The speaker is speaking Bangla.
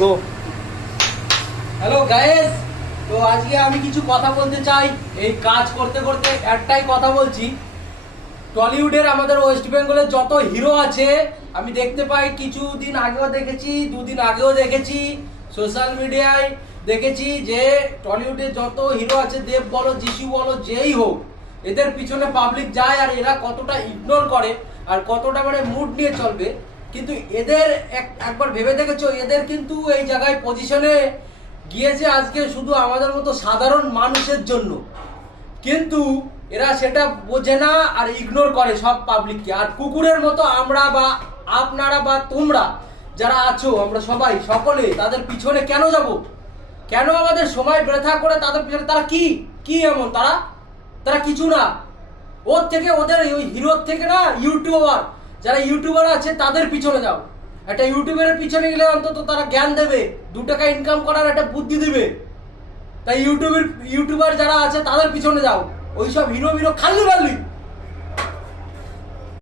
গো। হ্যালো গাইস, তো আজকে আমি কিছু কথা বলতে চাই। এই কাজ করতে করতে একটাই কথা বলছি, টলিউডের আমাদের ওয়েস্ট বেঙ্গলের যত হিরো আছে আমি দেখতে পাই, কিছুদিন আগেও দেখেছি, দুদিন আগেও দেখেছি, সোশ্যাল মিডিয়ায় দেখেছি যে টলিউডের যত হিরো আছে, দেব বলো যিশু বলো যেই হোক, এদের পিছনে পাবলিক যায় আর এরা কতটা ইগনোর করে আর কতটা মানে মুড নিয়ে চলবে। কিন্তু এদের একবার ভেবে দেখেছো, এদের কিন্তু এই জায়গায় পজিশনে গিয়েছে আজকে শুধু আমাদের মতো সাধারণ মানুষের জন্য, কিন্তু এরা সেটা বোঝে না আর ইগনোর করে সব পাবলিককে। আর কুকুরের মতো আমরা বা আপনারা বা তোমরা যারা আছো, আমরা সবাই সকলে তাদের পিছনে কেন যাব? কেন আমাদের সময় বৃথা করে তাদের পিছনে? তারা কি কি এমন? তারা তারা কিছু না। ওর থেকে, ওদের ওই হিরোর থেকে না, ইউটিউবার যারা ইউটিউবার আছে তাদের পিছনে যাও। একটা ইউটিউবারের পিছনে গেলে অন্তত তারা জ্ঞান দেবে, 2 টাকা ইনকাম করার একটা বুদ্ধি দিবে। তাই ইউটিউবার যারা আছে তাদের পিছনে যাও। ওইসব হিরো খাল্লি বাল্লি